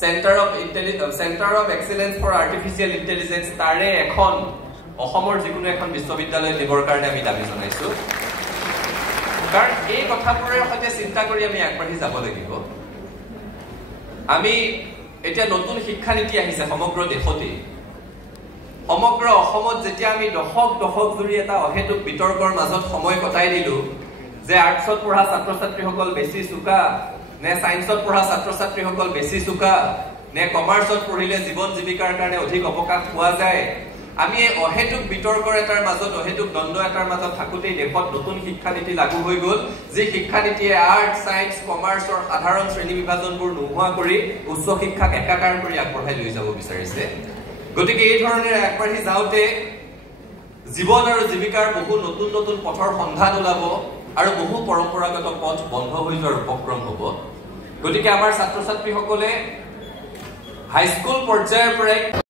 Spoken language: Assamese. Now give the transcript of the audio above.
Center of Excellence for Artificial Intelligence তাৰে এখন অসমৰ যিকোনো এখন বিশ্ববিদ্যালয় দিবৰ কাৰণে আমি দাবী জনাইছো কাৰণ এই কথাবোৰৰ সৈতে চিন্তা কৰি আমি আগবাঢ়ি যাব লাগিব আমি এতিয়া নতুন শিক্ষা নীতি আহিছে সমগ্ৰ দেশতে সমগ্ৰ অসমত যেতিয়া আমি দশক জুৰি এটা অহেতুক বিতৰ্কৰ মাজত সময় কটাই দিলো যে আৰ্টছত পঢ়া ছাত্ৰ-ছাত্ৰীসকল বেছি চুকা নে সায়েন্সত পঢ়া ছাত্ৰ-ছাত্ৰীসকল বেছি চুকা নে কমাৰ্চত পঢ়িলে জীৱন জীৱিকাৰ কাৰণে অধিক অৱকাশ পোৱা যায় আমি এই অহেতুক বিতৰ্কৰ এটাৰ মাজত অহেতুক দ্বন্দ্ব এটাৰ মাজত থাকোতেই দেশত নতুন শিক্ষা নীতি লাগু হৈ গ'ল যে শিক্ষা নীতিয়ে আৰ্ট সায়েন্স কমাৰ্চৰ সাধাৰণ শ্ৰেণী বিভাজনবোৰ নোহোৱা কৰি উচ্চ শিক্ষাক একাকাৰ কৰি আগবঢ়াই লৈ যাব বিচাৰিছে গতিকে এই ধৰণে আগবাঢ়ি যাওঁতে জীৱন আৰু জীৱিকাৰ বহু নতুন পথৰ সন্ধান ওলাব আৰু বহু পৰম্পৰাগত পথ বন্ধ হৈ যোৱাৰ উপক্ৰম হ'ব গতিকে আমাৰ ছাত্ৰ-ছাত্ৰীসকলে হাইস্কুল পৰ্যায়ৰ পৰাই